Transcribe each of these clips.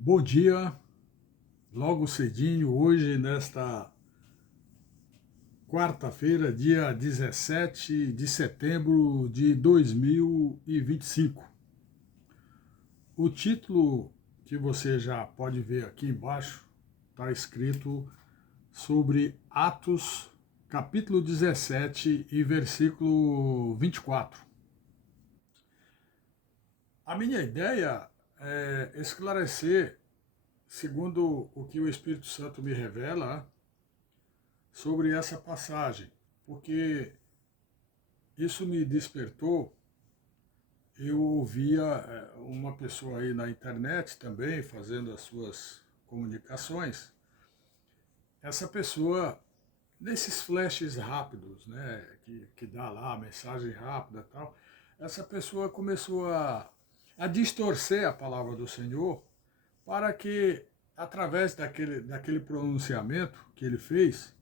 Bom dia, logo cedinho, hoje, nesta quarta-feira, dia 17 de setembro de 2025. O título que você já pode ver aqui embaixo está escrito sobre Atos, capítulo 17 e versículo 24. A minha ideia é esclarecer, segundo o que o Espírito Santo me revela, sobre essa passagem, porque isso me despertou. Eu ouvia uma pessoa aí na internet também fazendo as suas comunicações. Essa pessoa, nesses flashes rápidos, né, que dá lá a mensagem rápida e tal, essa pessoa começou a distorcer a palavra do Senhor para que, através daquele pronunciamento que ele fez,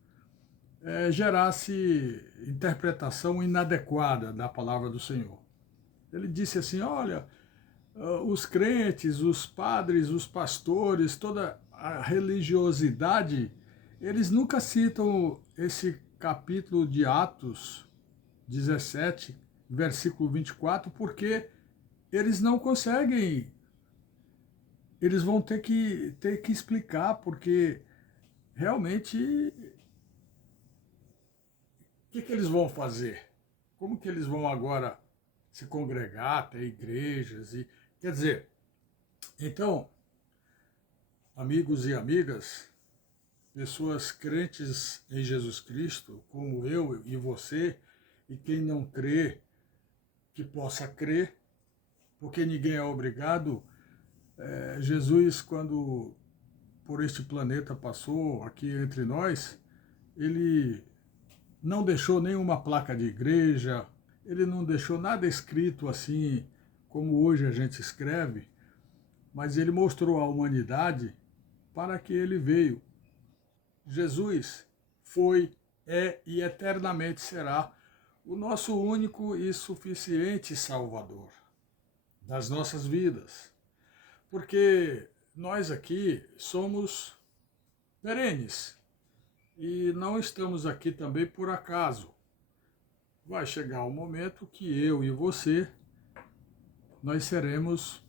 gerasse interpretação inadequada da palavra do Senhor. Ele disse assim: olha, os crentes, os padres, os pastores, toda a religiosidade, eles nunca citam esse capítulo de Atos 17, versículo 24, porque eles não conseguem, eles vão ter que explicar, porque realmente que eles vão fazer? Como que eles vão agora se congregar, ter igrejas? Quer dizer, então, amigos e amigas, pessoas crentes em Jesus Cristo, como eu e você, e quem não crê, que possa crer, porque ninguém é obrigado. Jesus, quando por este planeta passou aqui entre nós, ele não deixou nenhuma placa de igreja, ele não deixou nada escrito assim como hoje a gente escreve, mas ele mostrou à humanidade para que ele veio. Jesus foi, é e eternamente será o nosso único e suficiente Salvador das nossas vidas. Porque nós aqui somos perenes e não estamos aqui também por acaso. Vai chegar o momento que eu e você, nós seremos,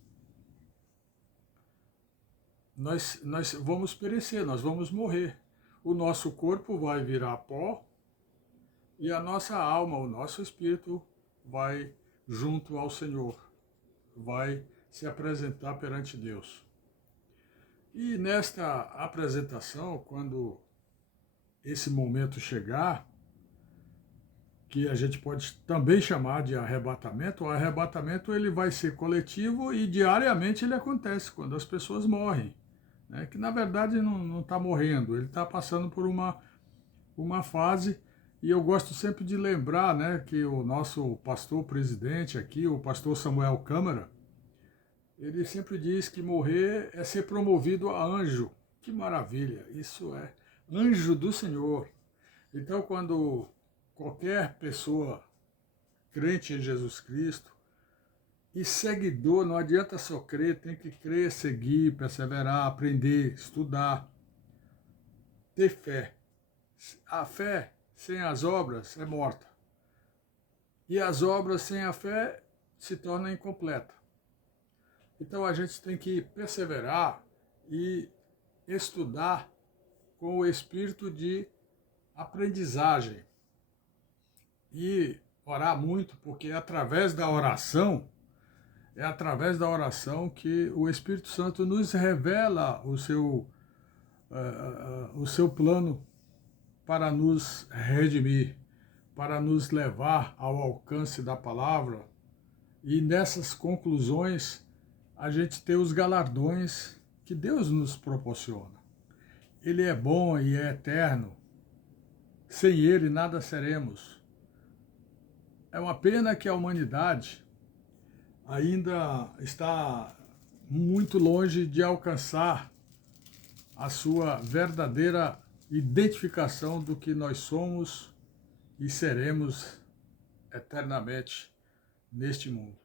nós vamos perecer, nós vamos morrer. O nosso corpo vai virar pó e a nossa alma, o nosso espírito vai junto ao Senhor, vai se apresentar perante Deus. E nesta apresentação, quando esse momento chegar, que a gente pode também chamar de arrebatamento, o arrebatamento ele vai ser coletivo e diariamente ele acontece quando as pessoas morrem, né? Que na verdade não está morrendo, ele está passando por uma fase. E eu gosto sempre de lembrar, né, que o nosso pastor presidente aqui, o pastor Samuel Câmara, ele sempre diz que morrer é ser promovido a anjo. Que maravilha, isso é anjo do Senhor. Então, quando qualquer pessoa crente em Jesus Cristo e seguidor, não adianta só crer, tem que crer, seguir, perseverar, aprender, estudar, ter fé. A fé sem as obras é morta. E as obras sem a fé se tornam incompletas. Então a gente tem que perseverar e estudar com o espírito de aprendizagem e orar muito, porque é através da oração que o Espírito Santo nos revela o seu plano para nos redimir, para nos levar ao alcance da palavra e nessas conclusões a gente ter os galardões que Deus nos proporciona. Ele é bom e é eterno. Sem ele nada seremos. É uma pena que a humanidade ainda está muito longe de alcançar a sua verdadeira identificação do que nós somos e seremos eternamente neste mundo.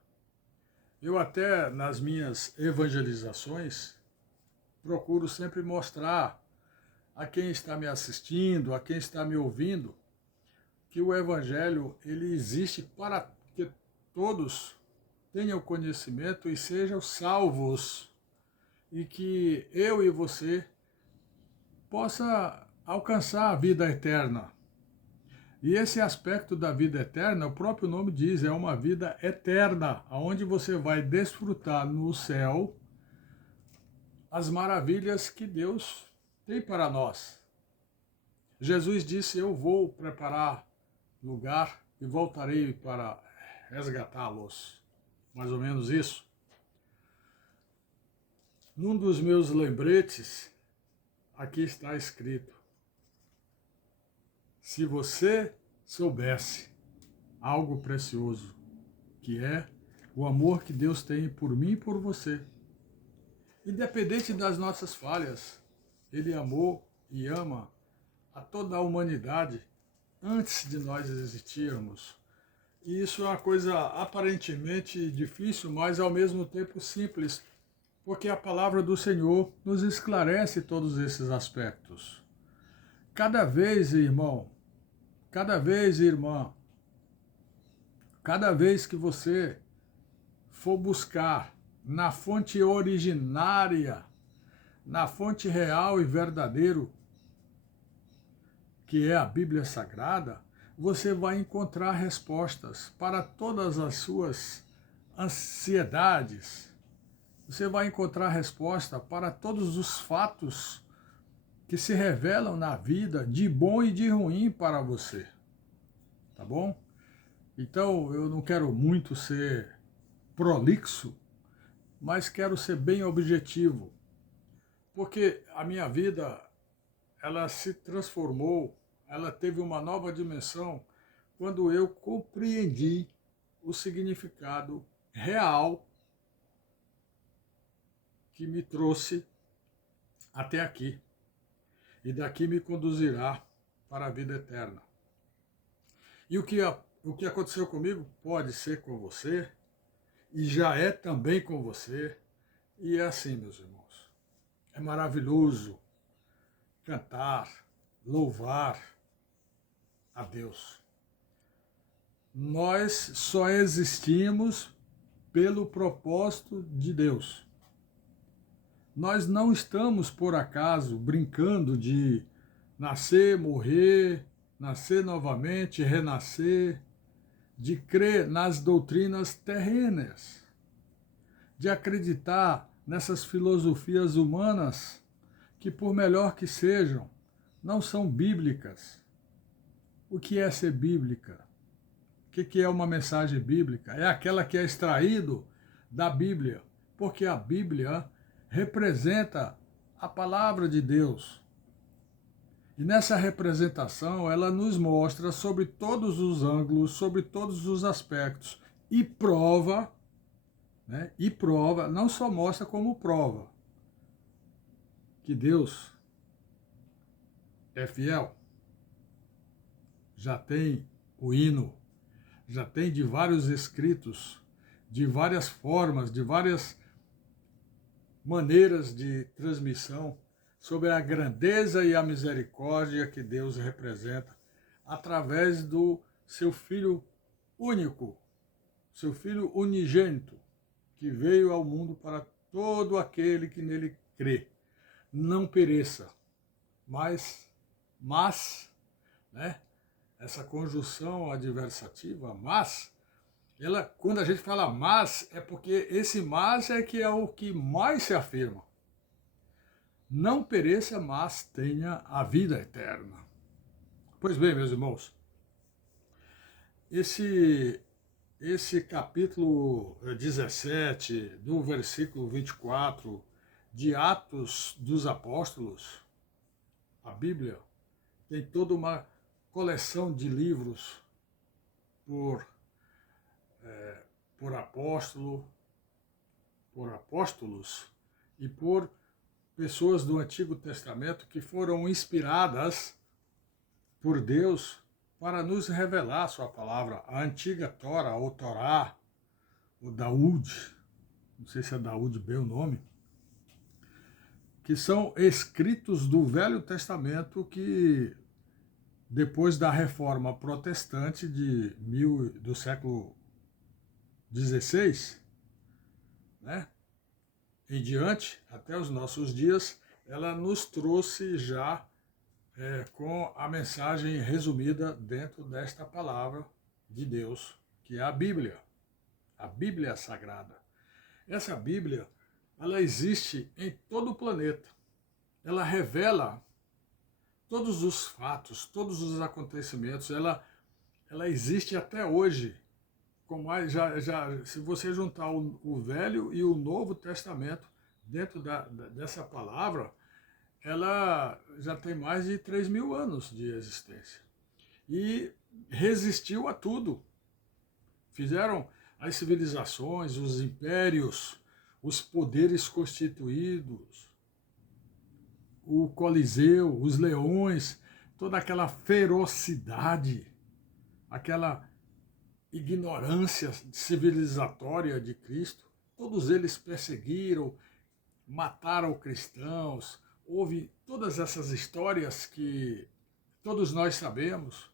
Eu até nas minhas evangelizações, procuro sempre mostrar a quem está me assistindo, a quem está me ouvindo, que o Evangelho ele existe para que todos tenham conhecimento e sejam salvos, e que eu e você possa alcançar a vida eterna. E esse aspecto da vida eterna, o próprio nome diz, é uma vida eterna, onde você vai desfrutar no céu as maravilhas que Deus tem para nós. Jesus disse, eu vou preparar lugar e voltarei para resgatá-los. Mais ou menos isso. Num dos meus lembretes, aqui está escrito: se você soubesse algo precioso, que é o amor que Deus tem por mim e por você, independente das nossas falhas, Ele amou e ama a toda a humanidade antes de nós existirmos. E isso é uma coisa aparentemente difícil, mas ao mesmo tempo simples, porque a palavra do Senhor nos esclarece todos esses aspectos. Cada vez, irmão, cada vez, irmã, cada vez que você for buscar na fonte originária, na fonte real e verdadeira, que é a Bíblia Sagrada, você vai encontrar respostas para todas as suas ansiedades. Você vai encontrar resposta para todos os fatos que se revelam na vida, de bom e de ruim para você. Tá bom? Então, eu não quero muito ser prolixo, mas quero ser bem objetivo. Porque a minha vida, ela se transformou, ela teve uma nova dimensão quando eu compreendi o significado real que me trouxe até aqui. E daqui me conduzirá para a vida eterna. E o que aconteceu comigo pode ser com você, e já é também com você. E é assim, meus irmãos. É maravilhoso cantar, louvar a Deus. Nós só existimos pelo propósito de Deus. Nós não estamos, por acaso, brincando de nascer, morrer, nascer novamente, renascer, de crer nas doutrinas terrenas, de acreditar nessas filosofias humanas que, por melhor que sejam, não são bíblicas. O que é ser bíblica? O que é uma mensagem bíblica? É aquela que é extraído da Bíblia, porque a Bíblia representa a palavra de Deus. E nessa representação, ela nos mostra sobre todos os ângulos, sobre todos os aspectos, e prova, não só mostra como prova, que Deus é fiel. Já tem o hino, já tem de vários escritos, de várias formas, de várias maneiras de transmissão sobre a grandeza e a misericórdia que Deus representa através do seu Filho único, seu Filho unigênito, que veio ao mundo para todo aquele que nele crê. Não pereça, mas, né? Essa conjunção adversativa, mas, quando a gente fala mas, é porque esse mas é que é o que mais se afirma. Não pereça, mas tenha a vida eterna. Pois bem, meus irmãos, esse capítulo 17, do versículo 24, de Atos dos Apóstolos, a Bíblia, tem toda uma coleção de livros por apóstolos e por pessoas do Antigo Testamento que foram inspiradas por Deus para nos revelar sua palavra. A antiga Tora, ou Torá, o Daúd, não sei se é Daúd bem o nome, que são escritos do Velho Testamento que, depois da Reforma Protestante do século XVI, né, em diante, até os nossos dias, ela nos trouxe já com a mensagem resumida dentro desta palavra de Deus, que é a Bíblia Sagrada. Essa Bíblia, ela existe em todo o planeta. Ela revela todos os fatos, todos os acontecimentos. Ela existe até hoje. Se você juntar o Velho e o Novo Testamento dentro dessa palavra, ela já tem mais de 3.000 anos de existência. E resistiu a tudo. Fizeram as civilizações, os impérios, os poderes constituídos, o Coliseu, os leões, toda aquela ferocidade, aquela ignorância civilizatória de Cristo, todos eles perseguiram, mataram cristãos. Houve todas essas histórias que todos nós sabemos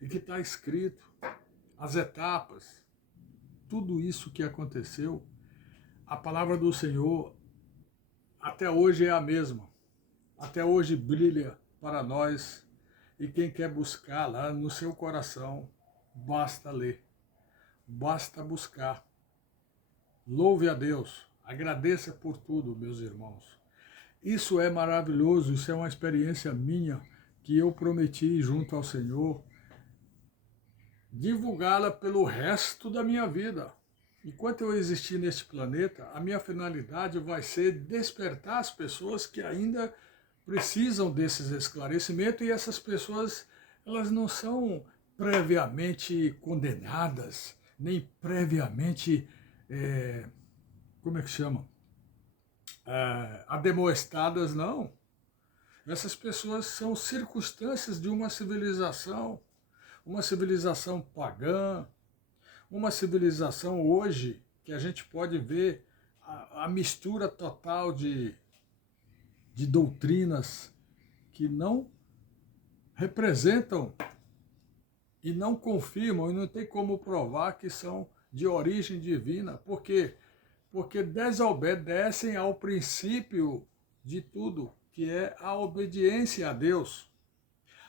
e que está escrito, as etapas, tudo isso que aconteceu. A palavra do Senhor até hoje é a mesma, até hoje brilha para nós, e quem quer buscar lá no seu coração, basta ler, basta buscar. Louve a Deus, agradeça por tudo, meus irmãos. Isso é maravilhoso, isso é uma experiência minha que eu prometi junto ao Senhor divulgá-la pelo resto da minha vida. Enquanto eu existir neste planeta, a minha finalidade vai ser despertar as pessoas que ainda precisam desses esclarecimentos, e essas pessoas, elas não são previamente condenadas, nem previamente, como é que chama? Ademoestadas, não. Essas pessoas são circunstâncias de uma civilização pagã, uma civilização hoje que a gente pode ver a mistura total de doutrinas que não representam e não confirmam, e não tem como provar que são de origem divina. Por quê? Porque desobedecem ao princípio de tudo, que é a obediência a Deus.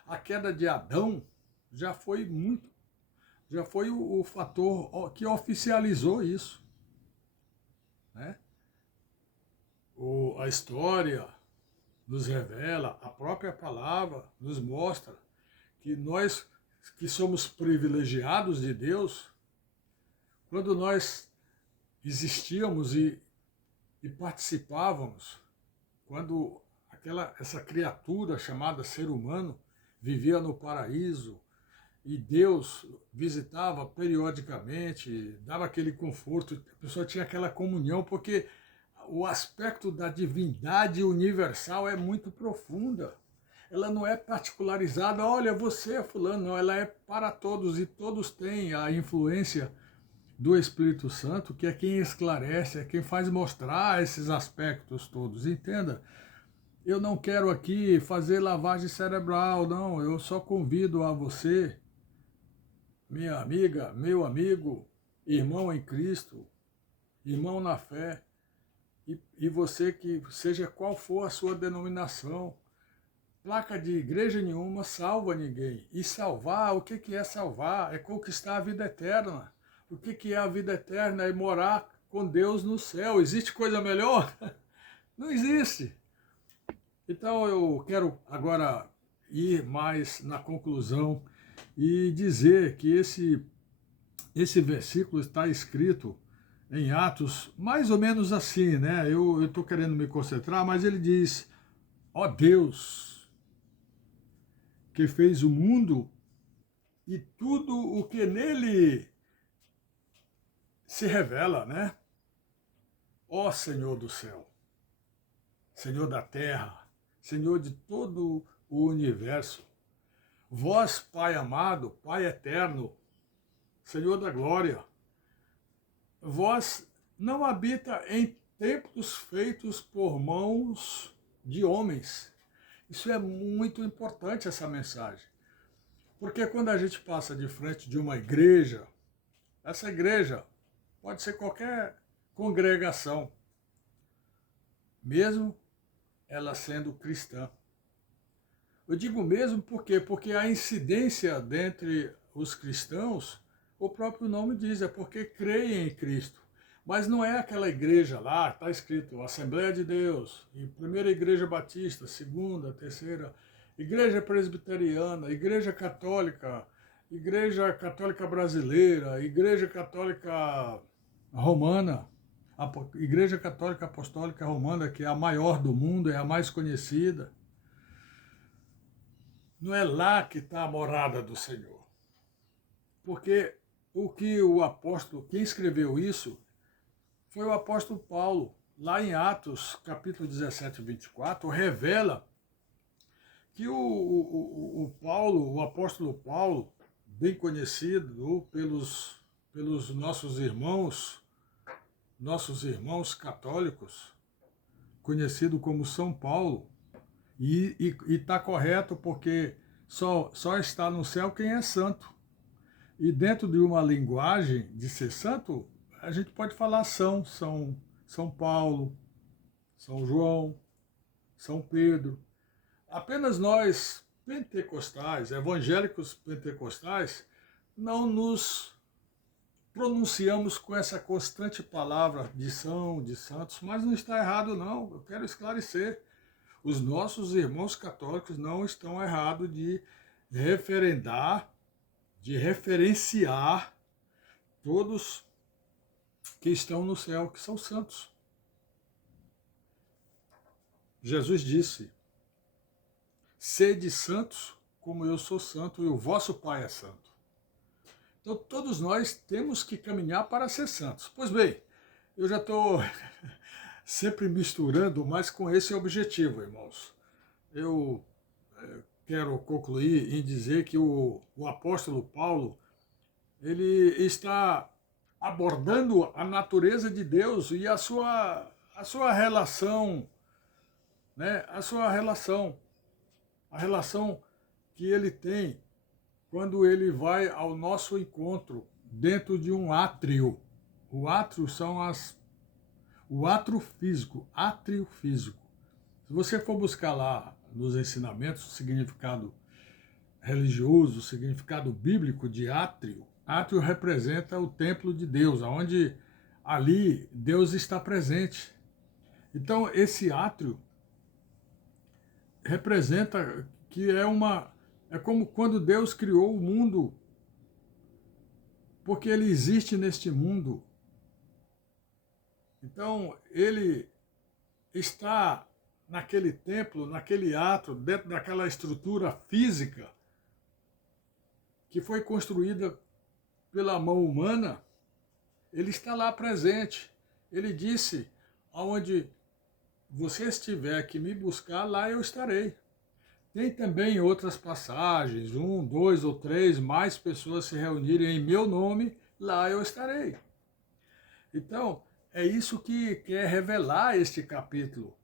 A queda de Adão já foi o fator que oficializou isso, né? A história nos revela, a própria palavra nos mostra que nós que somos privilegiados de Deus, quando nós existíamos e participávamos, quando essa criatura chamada ser humano vivia no paraíso, e Deus visitava periodicamente, dava aquele conforto, a pessoa tinha aquela comunhão, porque o aspecto da divindade universal é muito profunda. Ela não é particularizada, olha, você é fulano, não, ela é para todos, e todos têm a influência do Espírito Santo, que é quem esclarece, é quem faz mostrar esses aspectos todos, entenda? Eu não quero aqui fazer lavagem cerebral, não, eu só convido a você, minha amiga, meu amigo, irmão em Cristo, irmão na fé, e você, que seja qual for a sua denominação, placa de igreja nenhuma salva ninguém. E salvar, o que é salvar? É conquistar a vida eterna. O que é a vida eterna? É morar com Deus no céu. Existe coisa melhor? Não existe. Então eu quero agora ir mais na conclusão e dizer que esse versículo está escrito em Atos, mais ou menos assim, né? Eu estou querendo me concentrar, mas ele diz: ó Deus, que fez o mundo e tudo o que nele se revela, né? Ó Senhor do céu, Senhor da terra, Senhor de todo o universo, vós, Pai amado, Pai eterno, Senhor da glória, vós não habita em templos feitos por mãos de homens. Isso é muito importante, essa mensagem. Porque quando a gente passa de frente de uma igreja, essa igreja pode ser qualquer congregação, mesmo ela sendo cristã. Eu digo mesmo por quê? Porque a incidência dentre os cristãos, o próprio nome diz, é porque creem em Cristo. Mas não é aquela igreja lá, está escrito Assembleia de Deus, e Primeira Igreja Batista, Segunda, Terceira, Igreja Presbiteriana, Igreja Católica Brasileira, Igreja Católica Romana, a Igreja Católica Apostólica Romana, que é a maior do mundo, é a mais conhecida. Não é lá que está a morada do Senhor. Porque o que o apóstolo, quem escreveu isso, foi o apóstolo Paulo. Lá em Atos, capítulo 17, 24, revela que o apóstolo Paulo, bem conhecido pelos nossos irmãos católicos, conhecido como São Paulo, e está correto porque só está no céu quem é santo. E dentro de uma linguagem de ser santo, a gente pode falar São Paulo, São João, São Pedro. Apenas nós, pentecostais, evangélicos pentecostais, não nos pronunciamos com essa constante palavra de são, de santos, mas não está errado não, eu quero esclarecer. Os nossos irmãos católicos não estão errados de referendar, de referenciar todos que estão no céu, que são santos. Jesus disse: sede santos como eu sou santo e o vosso Pai é santo. Então todos nós temos que caminhar para ser santos. Pois bem, eu já estou sempre misturando, mas com esse objetivo, irmãos. Eu quero concluir em dizer que o apóstolo Paulo, ele está abordando a natureza de Deus e a sua relação, né? A relação que ele tem quando ele vai ao nosso encontro dentro de um átrio. O átrio o átrio físico. Se você for buscar lá nos ensinamentos o significado religioso, o significado bíblico de átrio, átrio representa o templo de Deus, onde ali Deus está presente. Então esse átrio representa que é como quando Deus criou o mundo, porque ele existe neste mundo. Então ele está naquele templo, naquele átrio, dentro daquela estrutura física que foi construída pela mão humana, ele está lá presente. Ele disse: aonde você estiver que me buscar, lá eu estarei. Tem também outras passagens, 1, 2 ou 3, mais pessoas se reunirem em meu nome, lá eu estarei. Então, é isso que quer revelar este capítulo.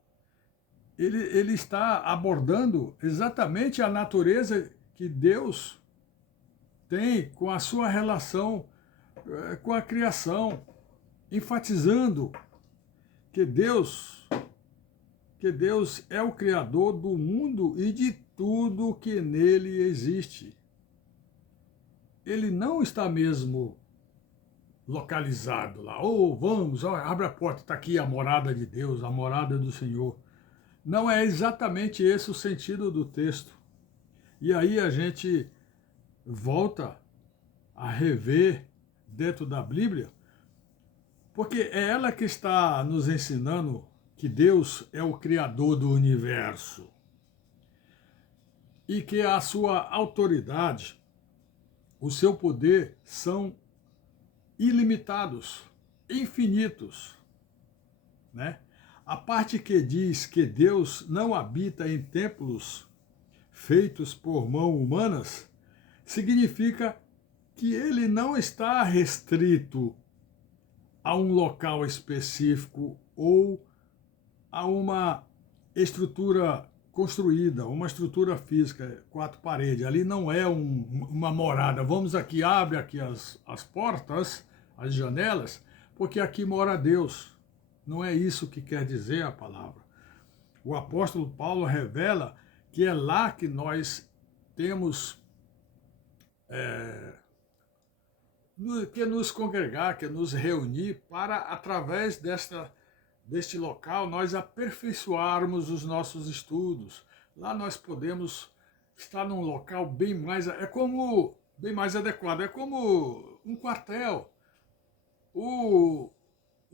Ele está abordando exatamente a natureza que Deus tem com a sua relação com a criação, enfatizando que Deus é o Criador do mundo e de tudo que nele existe. Ele não está mesmo localizado lá. Vamos, abre a porta, está aqui a morada de Deus, a morada do Senhor. Não é exatamente esse o sentido do texto. E aí a gente volta a rever dentro da Bíblia, porque é ela que está nos ensinando que Deus é o Criador do universo e que a sua autoridade, o seu poder são ilimitados, infinitos, né? A parte que diz que Deus não habita em templos feitos por mãos humanas significa que ele não está restrito a um local específico ou a uma estrutura construída, uma estrutura física, 4 paredes. Ali não é uma morada. Vamos aqui, abre aqui as portas, as janelas, porque aqui mora Deus. Não é isso que quer dizer a palavra. O apóstolo Paulo revela que é lá que nós temos que nos congregar, que nos reunir para, através deste local, nós aperfeiçoarmos os nossos estudos. Lá nós podemos estar num local bem mais adequado. É como um quartel. O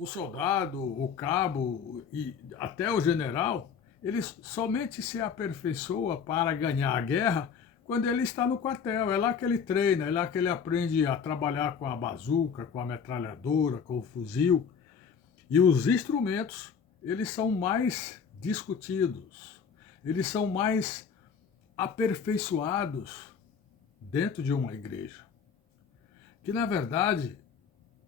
soldado, o cabo e até o general, ele somente se aperfeiçoa para ganhar a guerra quando ele está no quartel. É lá que ele treina, é lá que ele aprende a trabalhar com a bazuca, com a metralhadora, com o fuzil. E os instrumentos, eles são mais discutidos, eles são mais aperfeiçoados dentro de uma igreja. Que, na verdade,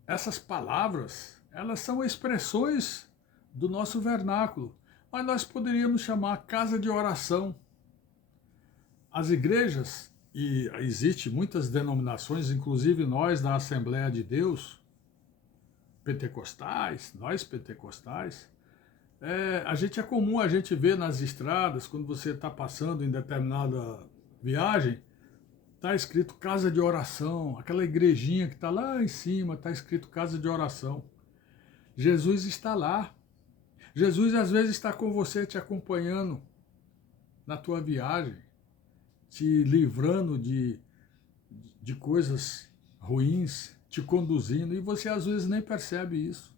essas palavras, elas são expressões do nosso vernáculo, mas nós poderíamos chamar casa de oração. As igrejas, e existem muitas denominações, inclusive nós da Assembleia de Deus, pentecostais, nós pentecostais, é comum a gente ver nas estradas, quando você está passando em determinada viagem, está escrito casa de oração, aquela igrejinha que está lá em cima, está escrito casa de oração. Jesus está lá. Jesus às vezes está com você, te acompanhando na tua viagem, te livrando de coisas ruins, te conduzindo, e você às vezes nem percebe isso.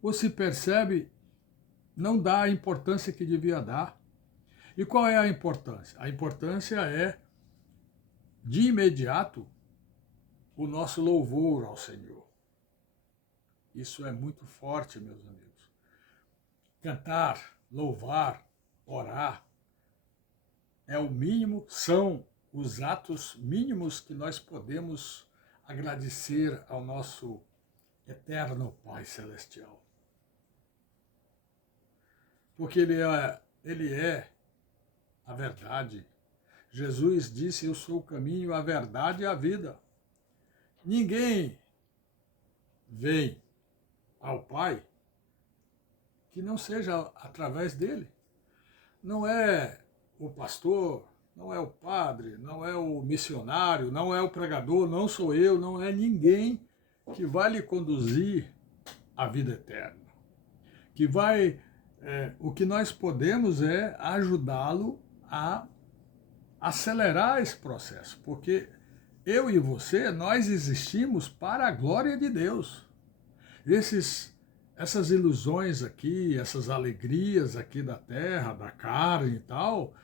Ou se percebe, não dá a importância que devia dar. E qual é a importância? A importância é, de imediato, o nosso louvor ao Senhor. Isso é muito forte, meus amigos. Cantar, louvar, orar, é o mínimo, são os atos mínimos que nós podemos agradecer ao nosso eterno Pai Celestial. Porque Ele é a verdade. Jesus disse, eu sou o caminho, a verdade e a vida. Ninguém vem ao Pai que não seja através dele. Não é o pastor, não é o padre, não é o missionário, não é o pregador, não sou eu, não é ninguém que vai lhe conduzir à vida eterna. O que nós podemos é ajudá-lo a acelerar esse processo, porque eu e você, nós existimos para a glória de Deus. Essas ilusões aqui, essas alegrias aqui da terra, da carne e tal,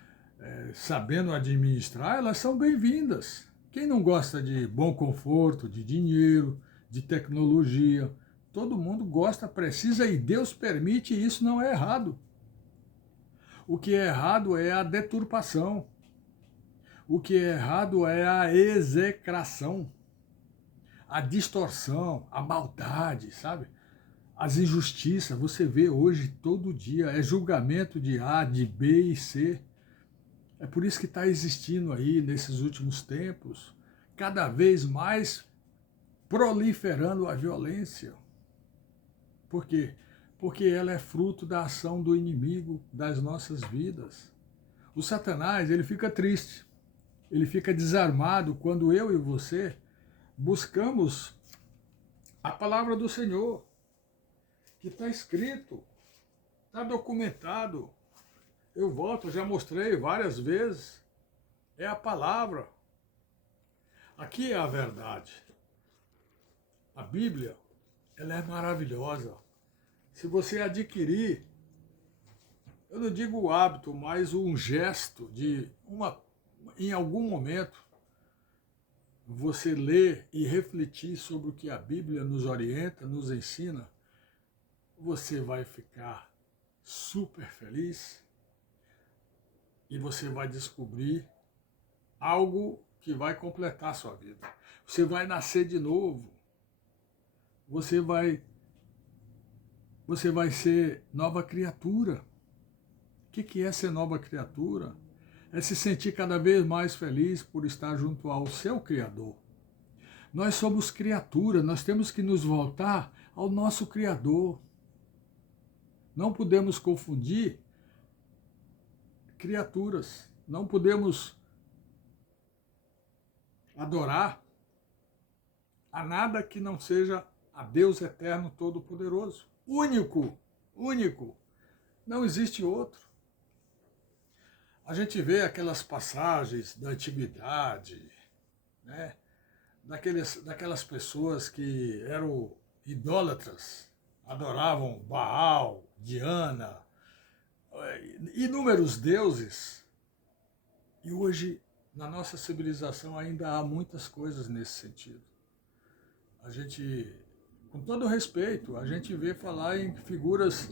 sabendo administrar, elas são bem-vindas. Quem não gosta de bom conforto, de dinheiro, de tecnologia? Todo mundo gosta, precisa, e Deus permite, e isso não é errado. O que é errado é a deturpação. O que é errado é a execração, a distorção, a maldade, sabe? As injustiças, você vê hoje todo dia, é julgamento de A, de B e C. É por isso que está existindo aí, nesses últimos tempos, cada vez mais proliferando a violência. Por quê? Porque ela é fruto da ação do inimigo das nossas vidas. O Satanás, ele fica triste, ele fica desarmado quando eu e você buscamos a palavra do Senhor, que está escrito, está documentado. Eu volto, já mostrei várias vezes, é a palavra. Aqui é a verdade. A Bíblia, ela é maravilhosa. Se você adquirir, eu não digo o hábito, mas um gesto de em algum momento, você ler e refletir sobre o que a Bíblia nos orienta, nos ensina, você vai ficar super feliz e você vai descobrir algo que vai completar a sua vida. Você vai nascer de novo. Você vai ser nova criatura. que é ser nova criatura? É se sentir cada vez mais feliz por estar junto ao seu Criador. Nós somos criatura, nós temos que nos voltar ao nosso Criador. Não podemos confundir criaturas, não podemos adorar a nada que não seja a Deus eterno todo-poderoso. Único, único. Não existe outro. A gente vê aquelas passagens da antiguidade, né? Daquelas pessoas que eram idólatras, adoravam Baal, Diana, inúmeros deuses. E hoje, na nossa civilização, ainda há muitas coisas nesse sentido. A gente, com todo respeito, a gente vê falar em figuras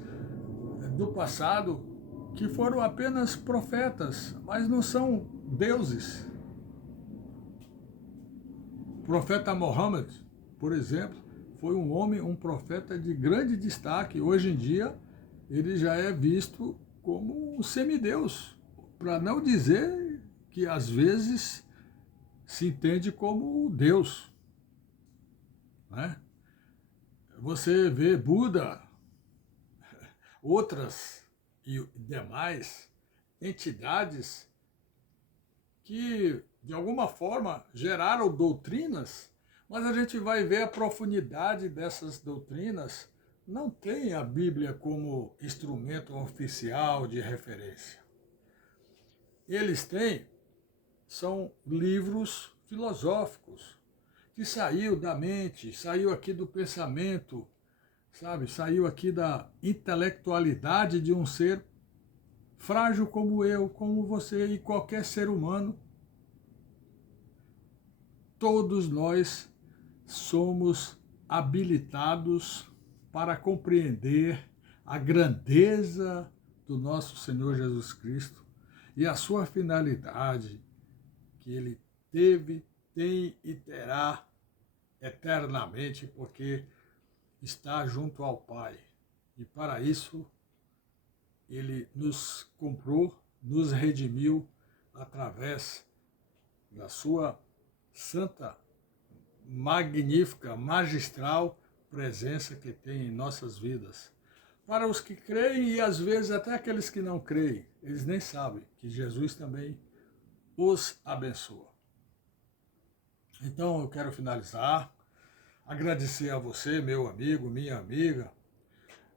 do passado que foram apenas profetas, mas não são deuses. O profeta Mohammed, por exemplo, foi um homem, um profeta de grande destaque. Hoje em dia, ele já é visto como um semideus, para não dizer que às vezes se entende como Deus, né? Você vê Buda, outras e demais entidades que, de alguma forma, geraram doutrinas, mas a gente vai ver a profundidade dessas doutrinas. Não tem a Bíblia como instrumento oficial de referência. Eles têm, são livros filosóficos, que saiu da mente, saiu aqui do pensamento, sabe? Saiu aqui da intelectualidade de um ser frágil como eu, como você e qualquer ser humano. Todos nós somos habilitados para compreender a grandeza do nosso Senhor Jesus Cristo e a sua finalidade, que ele teve, tem e terá eternamente, porque está junto ao Pai. E para isso, ele nos comprou, nos redimiu através da sua santa, magnífica, magistral presença que tem em nossas vidas. Para os que creem e às vezes até aqueles que não creem, eles nem sabem que Jesus também os abençoa. Então eu quero finalizar, agradecer a você, meu amigo, minha amiga.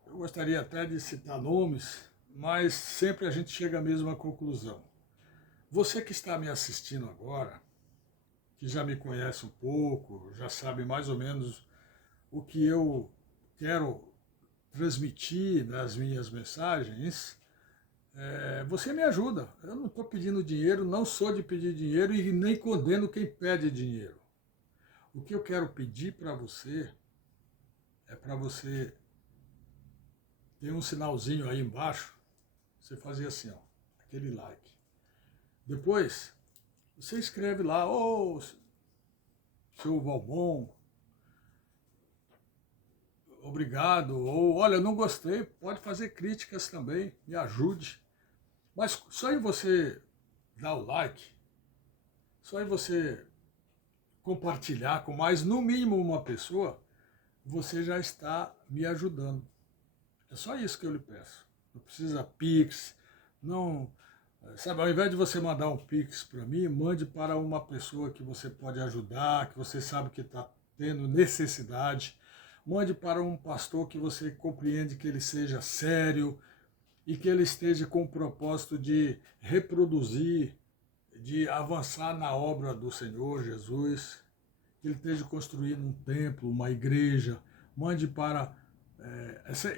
Eu gostaria até de citar nomes, mas sempre a gente chega à mesma conclusão. Você que está me assistindo agora, que já me conhece um pouco, já sabe mais ou menos o que eu quero transmitir nas minhas mensagens, você me ajuda. Eu não estou pedindo dinheiro, não sou de pedir dinheiro e nem condeno quem pede dinheiro. O que eu quero pedir para você é para você ter um sinalzinho aí embaixo, você fazer assim, ó, aquele like. Depois, você escreve lá, seu Valmon, obrigado, ou olha, não gostei, pode fazer críticas também, me ajude. Mas só em você dar o like, só em você compartilhar com mais, no mínimo uma pessoa, você já está me ajudando. É só isso que eu lhe peço. Não precisa Pix, não... Sabe, ao invés de você mandar um Pix para mim, mande para uma pessoa que você pode ajudar, que você sabe que está tendo necessidade. Mande para um pastor que você compreende que ele seja sério e que ele esteja com o propósito de reproduzir, de avançar na obra do Senhor Jesus, que ele esteja construindo um templo, uma igreja. Mande para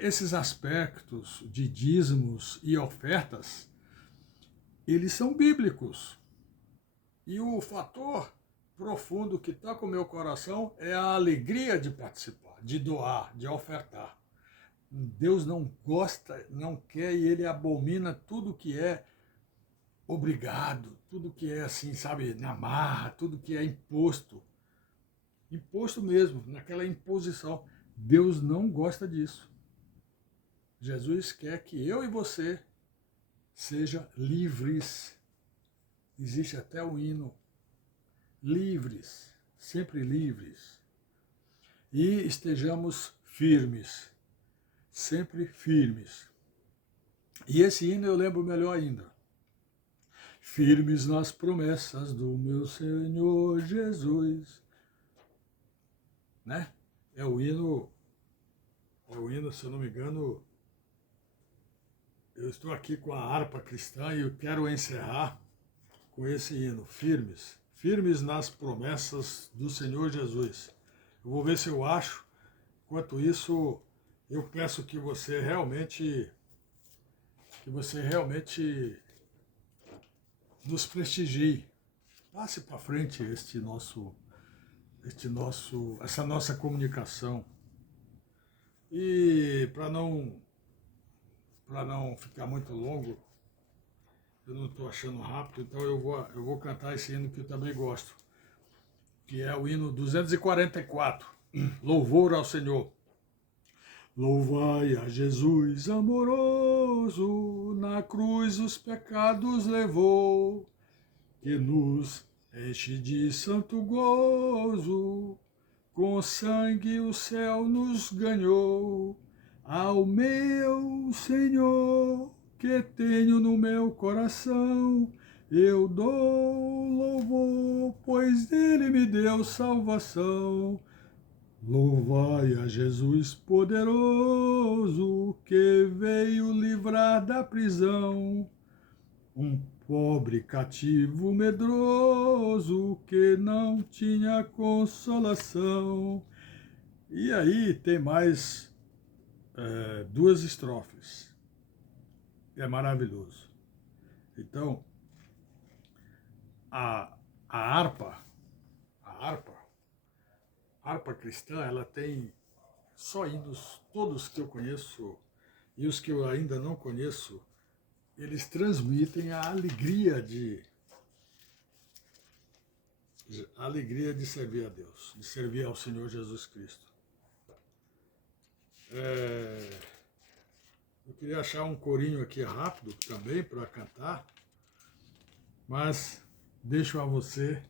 esses aspectos de dízimos e ofertas, eles são bíblicos. E o fator profundo que toca o meu coração é a alegria de participar, de doar, de ofertar. Deus não gosta, não quer e ele abomina tudo que é obrigado, tudo que é assim, sabe, na marra, tudo que é imposto. Imposto mesmo, naquela imposição. Deus não gosta disso. Jesus quer que eu e você seja livres. Existe até o hino, livres, sempre livres. E estejamos firmes, sempre firmes. E esse hino eu lembro melhor ainda. Firmes nas promessas do meu Senhor Jesus. Né? É o hino, se eu não me engano, eu estou aqui com a harpa cristã e eu quero encerrar com esse hino, firmes, firmes nas promessas do Senhor Jesus. Eu vou ver se eu acho. Enquanto isso, eu peço que você realmente nos prestigie. Passe para frente essa nossa comunicação. E para não ficar muito longo, eu não estou achando rápido, então eu vou cantar esse hino que eu também gosto, que é o hino 244, Louvor ao Senhor. Louvai a Jesus amoroso, na cruz os pecados levou, que nos enche de santo gozo, com sangue o céu nos ganhou. Ao meu Senhor, que tenho no meu coração, eu dou louvor, pois Ele me deu salvação. Louvai a Jesus poderoso, que veio livrar da prisão um pobre cativo medroso, que não tinha consolação. E aí tem mais duas estrofes. É maravilhoso. Então, a harpa cristã, ela tem só hinos, todos que eu conheço e os que eu ainda não conheço, eles transmitem a alegria de servir a Deus, de servir ao Senhor Jesus Cristo. Eu queria achar um corinho aqui rápido também para cantar, mas deixo a você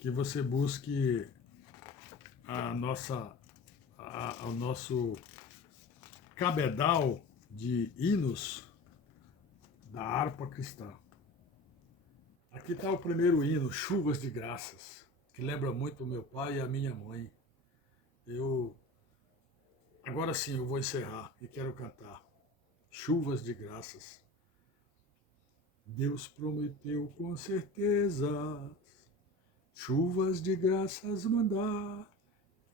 que você busque o nosso cabedal de hinos da harpa cristã. Aqui está o primeiro hino, Chuvas de Graças, que lembra muito o meu pai e a minha mãe. Agora sim eu vou encerrar e quero cantar. Chuvas de Graças. Deus prometeu com certeza chuvas de graças mandar,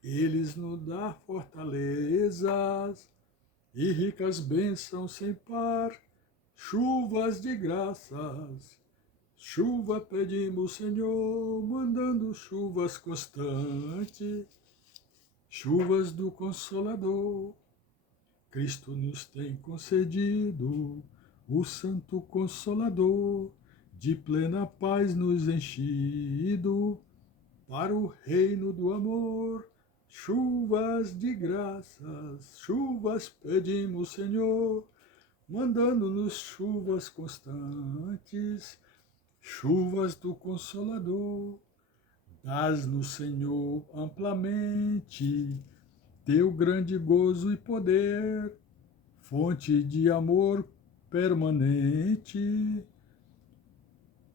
eles nos dá fortalezas e ricas bênçãos sem par. Chuvas de graças, chuva pedimos, Senhor, mandando chuvas constantes, chuvas do Consolador. Cristo nos tem concedido o Santo Consolador, de plena paz nos enchido, para o reino do amor. Chuvas de graças, chuvas pedimos, Senhor, mandando-nos chuvas constantes, chuvas do Consolador. Dás-nos, Senhor, amplamente teu grande gozo e poder, fonte de amor permanente,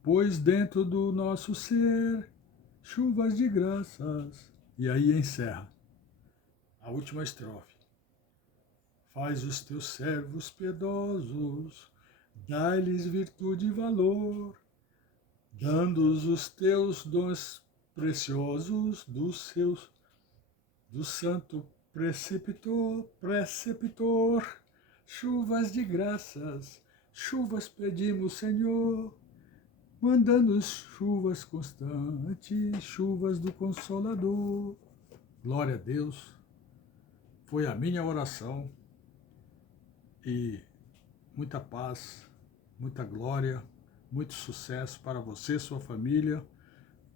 pois dentro do nosso ser, chuvas de graças. E aí encerra a última estrofe. Faz os teus servos piedosos, dai-lhes virtude e valor, dando-os os teus dons preciosos do santo preceptor, chuvas de graças, chuvas pedimos, Senhor, mandando chuvas constantes, chuvas do Consolador. Glória a Deus, foi a minha oração e muita paz, muita glória, muito sucesso para você, sua família,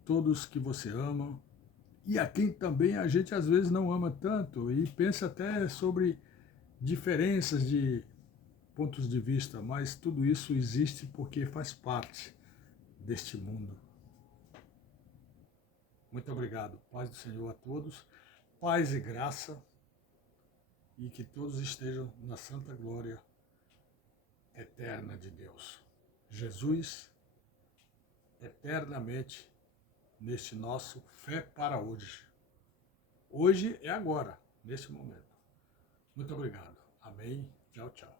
todos que você ama, e a quem também a gente às vezes não ama tanto e pensa até sobre diferenças de pontos de vista, mas tudo isso existe porque faz parte deste mundo. Muito obrigado. Paz do Senhor a todos, paz e graça, e que todos estejam na santa glória eterna de Deus. Jesus, eternamente, neste nosso fé para hoje. Hoje é agora, neste momento. Muito obrigado. Amém. Tchau, tchau.